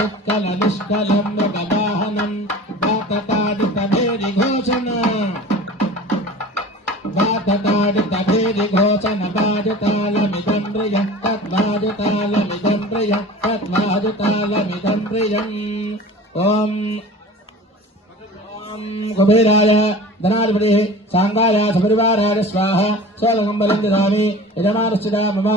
निष्कलं मृगवाहनं वातताडितभेरिघोषण बाजुतालमिदन्द्रियं तद्बाजुतालमिदन्द्रियम् ओम कुबेराय धनाधिपति सांगाय सपरिवाराय स्वाहा सोलकंबलं ददामि यजमानश्चिदा मम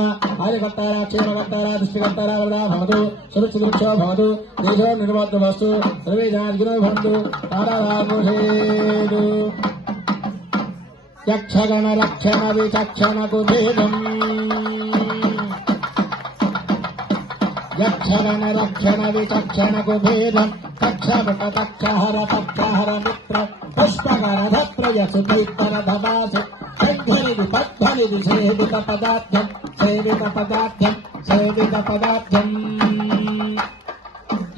आयकर्तारा क्षेमकर्तारा दृष्टिकर्तारा वरदा भवतु सुरक्षो भवतु देशो निर्मोद्धवस्तु सर्वे जनार्दनो भवन्तु तारावाघोषेतु यक्षगण रक्षण विचक्षण कुबेरम् यक्षगण रक्षण विचक्षण कुबेरम् तक्षहर मित्र पुष्पकर प्रयसुतैतर धवासु सन्धरिदि पद्धरिदि सेवित पदार्थ्यम्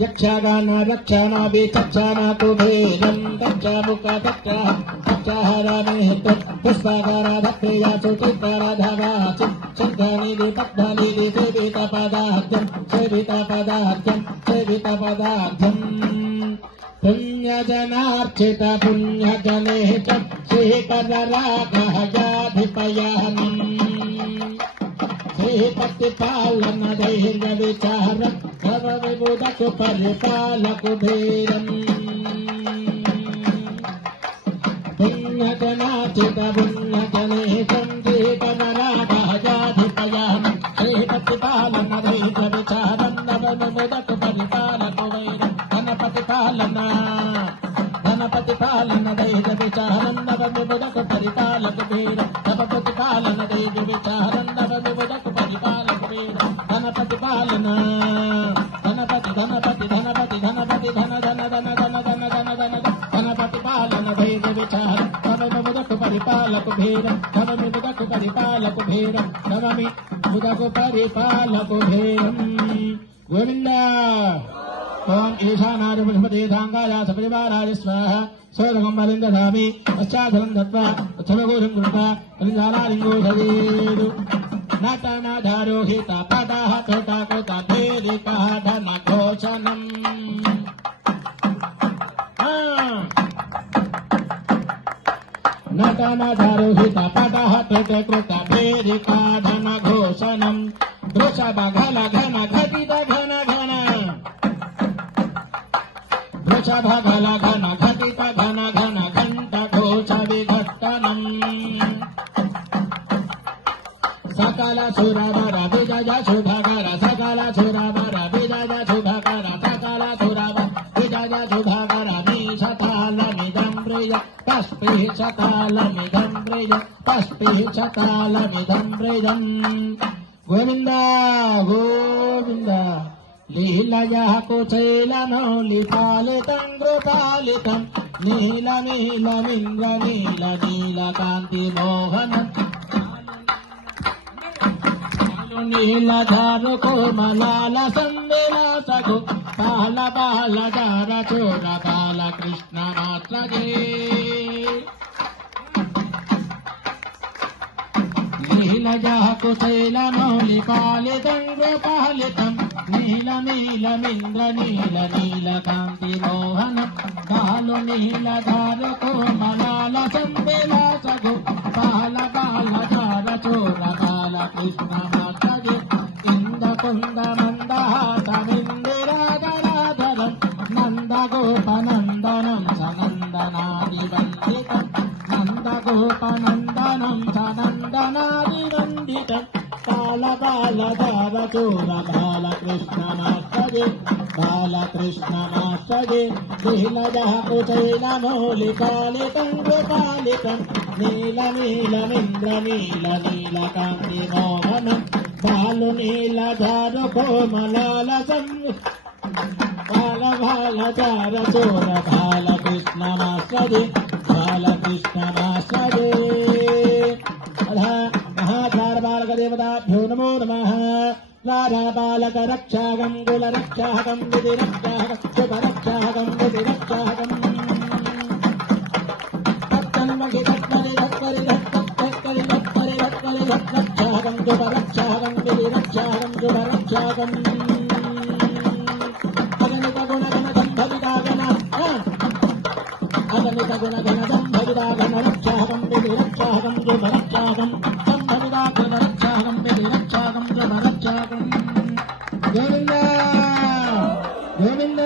यक्षगान रक्षण विचक्षण कुबेरम् तक्षमुख तक्षहरमेत पुष्पकर धप्रियसुतैतर धवासु सन्धरिदि पद्धरिदि सेवित पदार्थ्यम् पुण्यजनार्चित पुण्यजने च श्रीकरराघयाधिपयानम् श्रीपतिपालन धैर्यविचारम् सर्वविबुधकु परिपालकुबेरम् पुण्यजनार्चित पुण्यजने च श्रीकरराघयाधिपयानम् श्रीपतिपालन धैर्यविचारम् सर्वविबुधकु परिपालकुबेरम् गणपति पालन दैव विचारन्नव विबुधक परिपालक भेद गणपति पालन दैव विचारन्नव विबुधक परिपालक भेद गणपति पालन गणपति धन गणपति पालन दैव विचार नव विबुधक परिपालक भेद नव विबुधक परिपालक भेद नवमि बुधक परिपालक भेदम् गोविंदा ओम ईशानार्पणपते धांगाय सपरिवाराय स्वाहा सोलकंबलं ददामि पश्चाद्धनं दत्वा उत्थमघोषं कृत्वा कलिजालालिङ्गो धरेदु नटनाधारोहिता पदाः तोटाकोताभेदिकाः धनघोषणम् नटनाधारोहिता पदाः तोटाकोताभेदिकाः धनघोषणम् वृषभ घन घन घटित घन घन वृषभ घन घन घटित घन घन घंट घोष विघट्टनम् सकल सुरवर विजय शुभकर सकल सुरवर विजय शुभकर सकल सुरवर विजय शुभकर मीशतालमिदं प्रिय तस्पीशतालमिदं प्रियम् गोविंदा गोविंदा लीलया कुचैलनौलिपालितं कृपालितं नीलकान्ति मोहनं नीलधार कोमलाल संविलासगो बाल बालधार चोर बाल कृष्ण मात्रगे नीलया कुचैलनौलिपालितं कृपालितं नीलकान्ति मोहनं बालो नीलधार कोमलाल संविलासगो बाल बालधार चोर बाल कृष्ण मात्रगे इन्दकुन्द मन्दहासमिन्दिराधराधरं नन्दगोपनन्दनं सनन्दनादिवन्दितं नन्दगोपनन्दनं सनन्दनादिवन्दितं बाल बालधार चोर बालकृष्ण मास्तगे लीलया कुचैलनौलिपालितं कृपालितं नीलकान्ति मोहनं बालो नीलधार कोमलाल बाल बालधार चोर बालकृष्ण मास्तगे महाचारबालकदेवताभ्यो नमो नमः राधाबालक रक्षाकं कुलरक्षाकं विधिरक्षाकं शुभरक्षाकं विधिरक्षाकं रक्षाकं शुभरक्षाकं विधिरक्षाकं शुभरक्षाकं సంభవిత గుణ గణ సంభవిత గణ రక్షాకం విధి రక్షాకం ధృమ రక్షాకం సంభవిత గుణ రక్షాకం విధి రక్షాకం ధృమ రక్షాకం గోవింద గోవింద